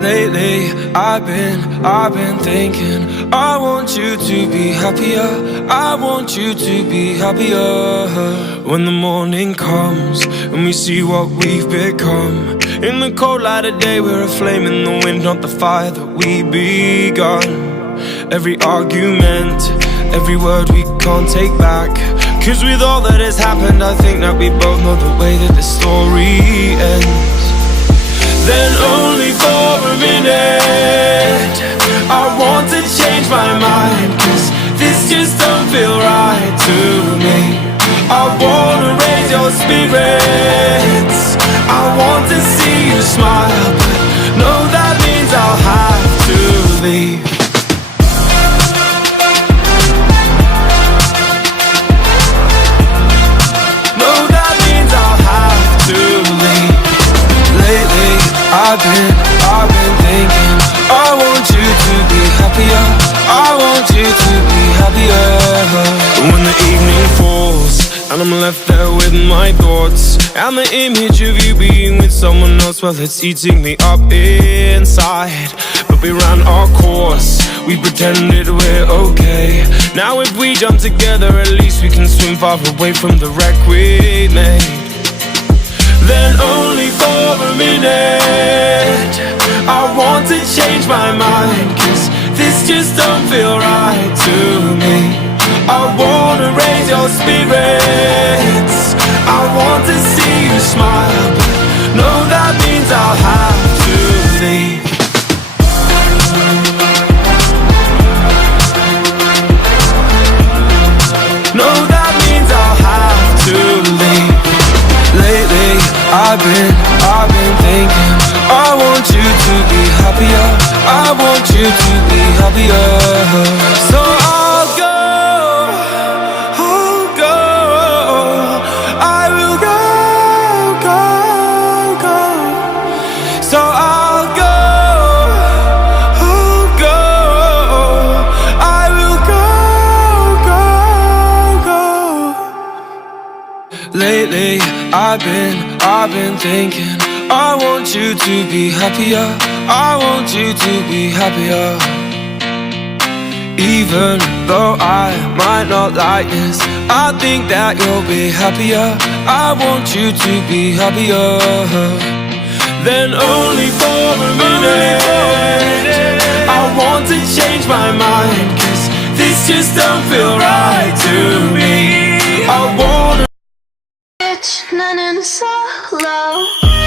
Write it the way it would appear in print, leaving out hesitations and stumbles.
Lately, I've been thinking I want you to be happier. I want you to be happier. When the morning comes and we see what we've become, in the cold light of day we're a flame in the wind, not the fire that we begun. Every argument, every word we can't take back, 'cause with all that has happened I think that we both know the way that the story ends. Then only for a minute I want to change my mind, 'cause this just don't feel right to me. I wanna raise your spirits, I want to see you smile, but no, that means I'll have to leave. No, that means I'll have to leave. Lately, I've been thinking I want you to be happier. I want you to be happier. When the evening falls and I'm left there with my thoughts, and the image of you being with someone else, well, it's eating me up inside. But we ran our course, we pretended we're okay. Now if we jump together, at least we can swim far away from the wreck we made. Then only for a minute I want to change my mind, 'cause this just don't feel right to me. I wanna raise your spirits, I want to see you smile, but no, that means I'll have to leave. No, that means I'll have to leave. Lately, I've been thinking I want you to be happier. I want you to be happier. So I'll go, I will go, go. So I'll go, I will go. Lately, I've been thinking I want you to be happier. I want you to be happier. Even though I might not like this, I think that you'll be happier. I want you to be happier. Then only for a minute I want to change my mind, 'cause this just don't feel right to me. I wanna None in solo.